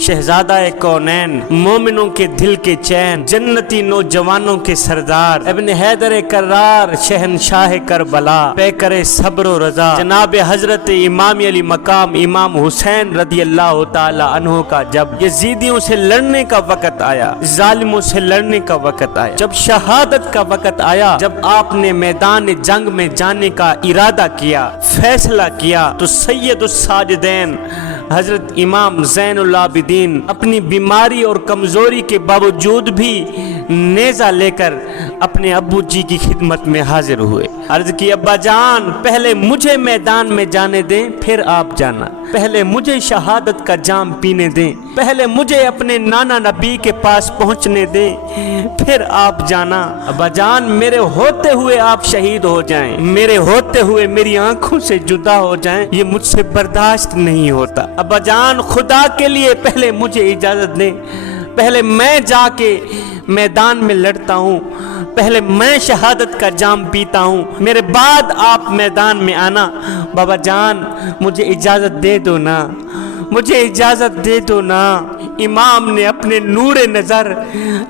शहजादा कौनैन, मोमिनों के दिल के चैन, जन्नती नौजवानों के सरदार, इब्न हैदर कर्रार, शहनशाह करबला, पैकर सब्र व रजा, जनाब हजरत इमाम अली मकाम इमाम हुसैन रदी अल्लाह ताला अन्हो का जब यजीदियों से लड़ने का वक़्त आया, जालिमों से लड़ने का वक़्त आया, जब शहादत का वक़्त आया, जब आपने मैदान जंग में जाने का इरादा किया, फैसला किया, तो सैयदुस साजिदैन हजरत इमाम ज़ैनुल आबिदीन अपनी बीमारी और कमजोरी के बावजूद भी नेज़ा लेकर अपने अब्बू जी की खिदमत में हाजिर हुए। अर्ज की, अब्बा जान पहले मुझे मैदान में जाने दें, फिर आप जाना। पहले मुझे शहादत का जाम पीने दें, पहले मुझे अपने नाना नबी के पास पहुंचने दें, फिर आप जाना। अब्बा जान मेरे होते हुए आप शहीद हो जाएं, मेरे होते हुए मेरी आंखों से जुदा हो जाएं, ये मुझसे बर्दाश्त नहीं होता। अब्बा जान खुदा के लिए पहले मुझे इजाजत दें, पहले मैं जाके मैदान में लड़ता हूँ, पहले मैं शहादत का जाम पीता हूँ, मेरे बाद आप मैदान में आना। बाबा जान मुझे इजाज़त दे दो ना, मुझे इजाज़त दे दो ना। इमाम ने अपने नूरे नज़र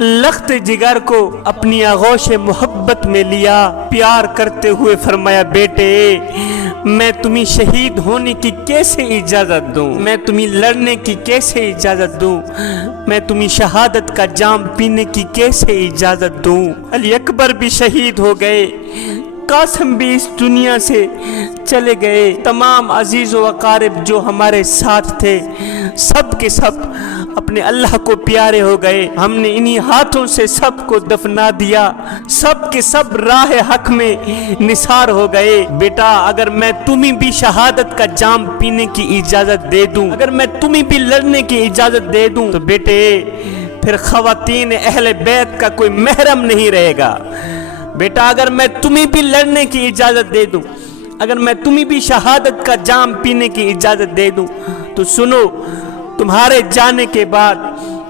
लख्त जिगर को अपनी आगोश मोहब्बत में लिया, प्यार करते हुए फरमाया, बेटे मैं तुम्हें शहीद होने की कैसे इजाज़त दूँ, मैं तुम्हें लड़ने की कैसे इजाज़त दूँ, मैं तुम्हें शहादत का जाम पीने की कैसे इजाज़त दूँ। अली अकबर भी शहीद हो गए, कासिम भी इस दुनिया से चले गए, तमाम अजीज़ व अकारिब जो हमारे साथ थे सब के सब अपने अल्लाह को प्यारे हो गए। हमने इन्हीं हाथों से सबको दफना दिया, सब के सब राह हक में निसार हो गए। बेटा अगर मैं तुम्हें भी शहादत का जाम पीने की इजाज़त दे दूं, अगर मैं तुम्हें भी लड़ने की इजाज़त दे दूं, तो बेटे फिर ख़वातीन अहले बैत का कोई महरम नहीं रहेगा। बेटा अगर मैं तुम्हें भी लड़ने की इजाज़त दे दूं, अगर मैं तुम्हें भी शहादत का जाम पीने की इजाज़त दे दूं, तो सुनो, तुम्हारे जाने के बाद,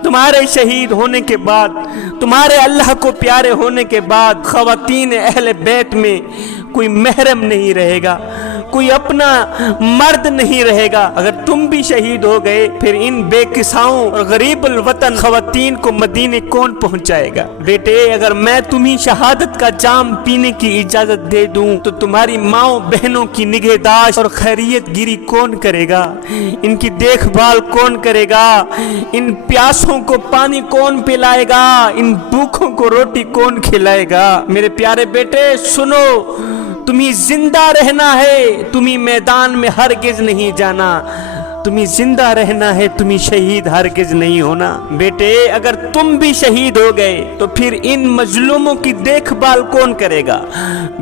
तुम्हारे शहीद होने के बाद, तुम्हारे अल्लाह को प्यारे होने के बाद ख़वातीन अहले बैत में कोई महरम नहीं रहेगा, कोई अपना मर्द नहीं रहेगा। अगर तुम भी शहीद हो गए फिर इन बेकिसाओं और गरीबुल वतन ख़वातीन को मदीने कौन पहुंचाएगा। बेटे अगर मैं तुम्हें शहादत का जाम पीने की इजाज़त दे दूं, तो तुम्हारी माओ बहनों की निगहदाश्त और खैरियत गिरी कौन करेगा, इनकी देखभाल कौन करेगा, इन प्यासों को पानी कौन पिलाएगा, इन भूखों को रोटी कौन खिलाएगा। मेरे प्यारे बेटे सुनो, तुम्हें जिंदा रहना है, तुम्हें मैदान में हरगिज नहीं जाना, तुम्हें जिंदा रहना है, तुम्हें शहीद हरगिज नहीं होना। बेटे अगर तुम भी शहीद हो गए तो फिर इन मजलूमों की देखभाल कौन करेगा।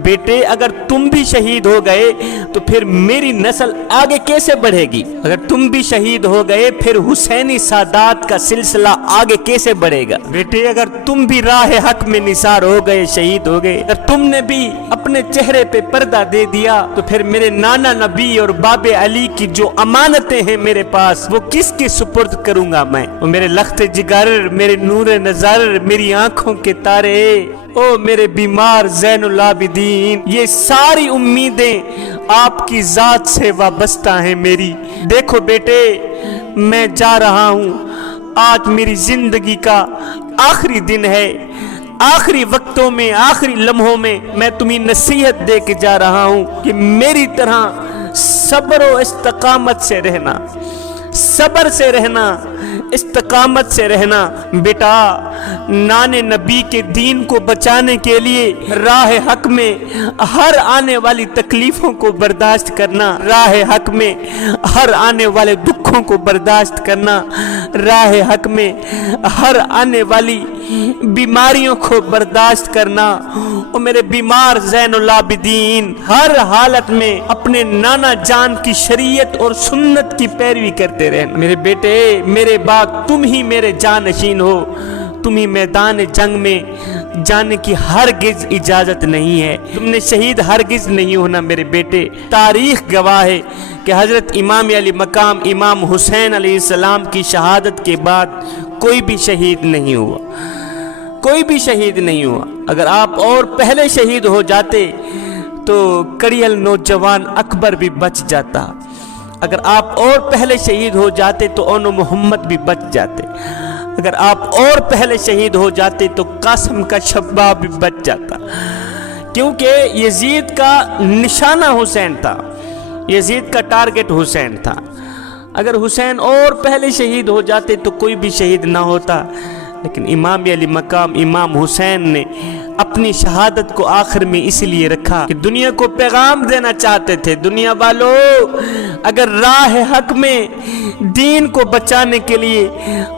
बेटे अगर तुम भी शहीद हो गए तो फिर मेरी नस्ल आगे कैसे बढ़ेगी। अगर तुम भी शहीद हो गए फिर हुसैनी सादात का सिलसिला आगे कैसे बढ़ेगा। बेटे अगर तुम भी राह हक में निसार हो गए, शहीद हो गए, अगर तुमने भी अपने चेहरे पे पर्दा दे दिया, तो फिर मेरे नाना नबी और बाबे अली की जो अमानतें मेरे पास वो किसके सुपुर्द करूंगा मैं। वो मेरे लख्त जिगर, मेरे नूरे नजर, मेरी आंखों के तारे, ओ मेरे बीमार ज़ैनुल आबिदीन, ये सारी उम्मीदें आपकी जात से वाबस्ता हैं मेरी। देखो बेटे मैं जा रहा हूँ, आज मेरी जिंदगी का आखिरी दिन है, आखिरी वक्तों में, आखिरी लम्हों में मैं तुम्हें नसीहत दे के जा रहा हूँ कि मेरी तरह सब्र और इस्तकामत से रहना, सब्र से रहना, इस्तकामत से रहना। बेटा नाने नबी के दीन को बचाने के लिए राह हक में हर आने वाली तकलीफों को बर्दाश्त करना, राह हक में हर आने वाले दुखों को बर्दाश्त करना, राह हक में हर आने वाली बीमारियों को बर्दाश्त करना। और मेरे बीमार ज़ैनुल आबिदीन हर हालत में अपने नाना जान की शरीयत और सुन्नत की पैरवी करते रहना। मेरे बेटे मेरे बाद तुम ही मेरे जानशीन हो, तुम्हें मैदान जंग में जाने की हरगिज इजाजत नहीं है, तुमने शहीद हरगिज नहीं होना। मेरे बेटे तारीख गवाह है कि हजरत इमाम अली मकाम इमाम हुसैन अलैहिस्सलाम की शहादत के बाद कोई भी शहीद नहीं हुआ, कोई भी शहीद नहीं हुआ। अगर आप और पहले शहीद हो जाते तो कड़ियल नौजवान अकबर भी बच जाता, اگر آپ اور پہلے شہید ہو جاتے تو اون و محمد بھی بچ جاتے، اگر آپ اور پہلے شہید ہو جاتے تو قاسم کا شباب بھی بچ جاتا، کیونکہ یزید کا نشانہ حسین تھا، یزید کا ٹارگٹ حسین تھا۔ اگر حسین اور پہلے شہید ہو جاتے تو کوئی بھی شہید نہ ہوتا، لیکن امام علی مقام امام حسین نے اپنی شہادت کو آخر میں اس لیے رکھا کہ دنیا کو پیغام دینا چاہتے تھے، دنیا والو اگر راہ حق میں دین کو بچانے کے لیے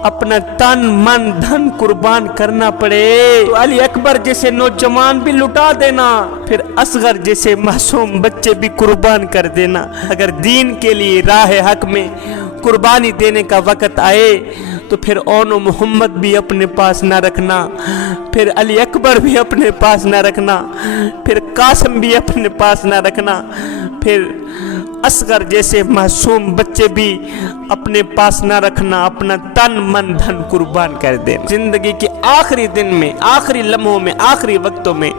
اپنا تن من دھن قربان کرنا پڑے تو علی اکبر جیسے نوجوان بھی لٹا دینا، پھر اصغر جیسے معصوم بچے بھی قربان کر دینا۔ اگر دین کے لیے راہ حق میں قربانی دینے کا وقت آئے تو پھر اون و محمد بھی اپنے پاس نہ رکھنا، پھر علی اکبر بھی اپنے پاس نہ رکھنا، پھر قاسم بھی اپنے پاس نہ رکھنا، پھر اصغر جیسے معصوم بچے بھی اپنے پاس نہ رکھنا، اپنا تن من دھن قربان کر دینا۔ زندگی کے آخری دن میں، آخری لمحوں میں، آخری وقتوں میں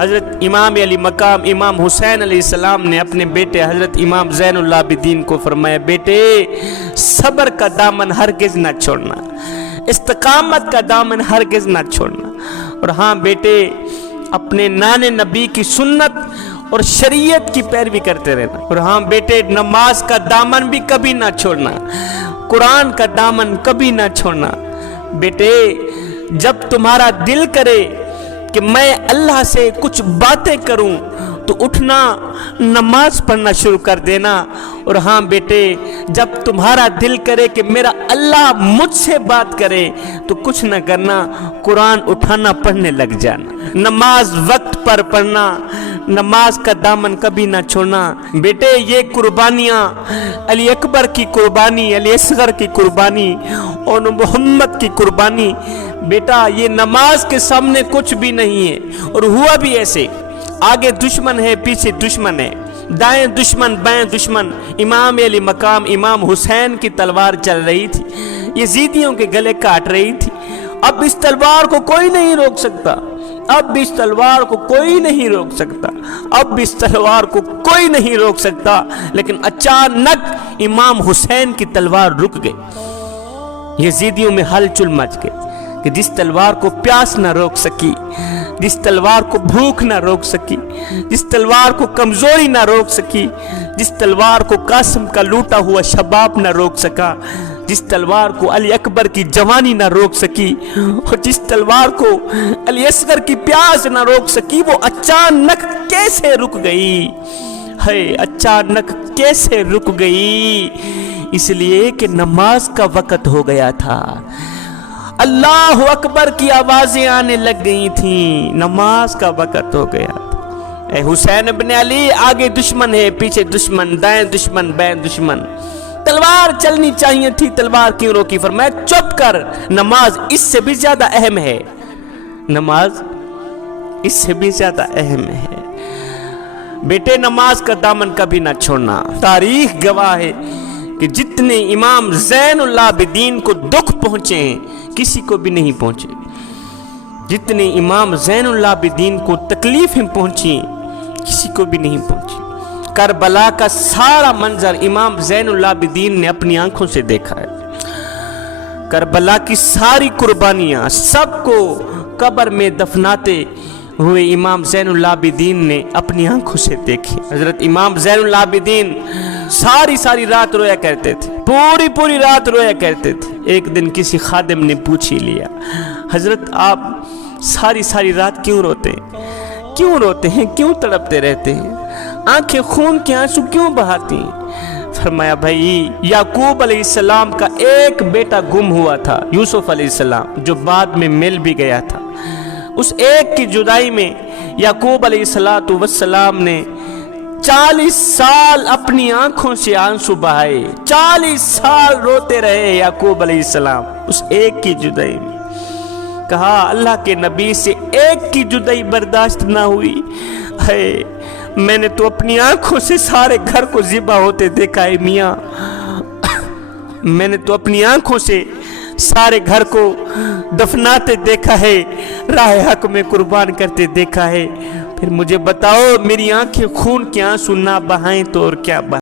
حضرت امام علی مقام امام حسین علیہ السلام نے اپنے بیٹے حضرت امام زین العابدین کو فرمایا، بیٹے صبر کا دامن ہرگز نہ چھوڑنا، استقامت کا دامن ہرگز نہ چھوڑنا، اور ہاں بیٹے اپنے نانے نبی کی سنت اور شریعت کی پیروی کرتے رہنا، اور ہاں بیٹے نماز کا دامن بھی کبھی نہ چھوڑنا، قرآن کا دامن کبھی نہ چھوڑنا۔ بیٹے جب تمہارا دل کرے کہ میں اللہ سے کچھ باتیں کروں تو اٹھنا نماز پڑھنا شروع کر دینا، اور ہاں بیٹے جب تمہارا دل کرے کہ میرا اللہ مجھ سے بات کرے تو کچھ نہ کرنا، قرآن اٹھانا پڑھنے لگ جانا، نماز وقت پر پڑھنا، نماز کا دامن کبھی نہ چھوڑنا۔ بیٹے یہ قربانیاں، علی اکبر کی قربانی، علی اصغر کی قربانی اور محمد کی قربانی، بیٹا یہ نماز کے سامنے کچھ بھی نہیں ہے۔ اور ہوا بھی ایسے، آگے دشمن ہے، پیچھے دشمن ہے، دائیں دشمن بائیں دشمن، امام علی مقام امام حسین کی تلوار چل رہی تھی، یزیدیوں کے گلے کاٹ رہی تھی۔ اب اس تلوار کو کوئی نہیں روک سکتا، اب اس تلوار کو کوئی نہیں روک سکتا، اب اس تلوار کو کوئی نہیں روک سکتا، لیکن اچانک امام حسین کی تلوار رک گئی۔ یزیدیوں میں ہلچل مچ گئی کہ جس تلوار کو پیاس نہ روک سکی، جس تلوار کو بھوک نہ روک سکی، جس تلوار کو کمزوری نہ روک سکی، جس تلوار کو قاسم کا لوٹا ہوا شباب نہ روک سکا، جس تلوار کو علی اکبر کی جوانی نہ روک سکی، اور جس تلوار کو علی اصغر کی پیاس نہ روک سکی، وہ اچانک کیسے رک گئی؟ ہے اچانک کیسے رک گئی؟ اس لیے کہ نماز کا وقت ہو گیا تھا، اللہ اکبر کی آوازیں آنے لگ گئی تھیں، نماز کا وقت ہو گیا تھا۔ اے حسین ابن علی، آگے دشمن ہے، پیچھے دشمن، دائیں دشمن بائیں دشمن، تلوار چلنی چاہیے تھی، تلوار کیوں روکی؟ فرمایا چپ کر، نماز اس سے بھی زیادہ اہم ہے، نماز اس سے بھی زیادہ اہم ہے۔ بیٹے نماز کا دامن کبھی نہ چھوڑنا۔ تاریخ گواہ ہے کہ جتنے امام زین العابدین کو دکھ پہنچے ہیں کسی کو بھی نہیں پہنچے، جتنے امام زین العابدین کو تکلیفیں پہنچی کسی کو بھی نہیں پہنچی۔ کربلا کا سارا منظر امام زین العابدین نے اپنی آنکھوں سے دیکھا ہے، کربلا کی ساری قربانیاں سب کو قبر میں دفناتے ہوئے امام زین العابدین نے اپنی آنکھوں سے دیکھی۔ حضرت امام زین العابدین ساری رات رویا کرتے تھے، پوری رات رویا کرتے تھے۔ ایک دن کسی خادم نے پوچھ ہی لیا، حضرت آپ ساری رات کیوں روتے ہیں؟ کیوں روتے ہیں؟ کیوں تڑپتے رہتے ہیں؟ آنکھیں خون کے آنسو کیوں بہاتی ہیں؟ فرمایا بھائی یعقوب علیہ السلام کا ایک بیٹا گم ہوا تھا، یوسف علیہ السلام، جو بعد میں مل بھی گیا تھا۔ اس ایک کی جدائی میں یعقوب علیہ السلام نے 40 سال اپنی آنکھوں سے آنسو بہائے، 40 سال روتے رہے یعقوب علیہ السلام اس ایک کی جدائی میں۔ کہا اللہ کے نبی سے ایک کی جدائی برداشت نہ ہوئی، ہے میں نے تو اپنی آنکھوں سے سارے گھر کو ذبح ہوتے دیکھا ہے میاں، میں نے تو اپنی آنکھوں سے سارے گھر کو دفناتے دیکھا ہے، راہ حق میں قربان کرتے دیکھا ہے، پھر مجھے بتاؤ میری آنکھیں خون کے آنسو نہ بہائیں تو اور کیا بہائیں؟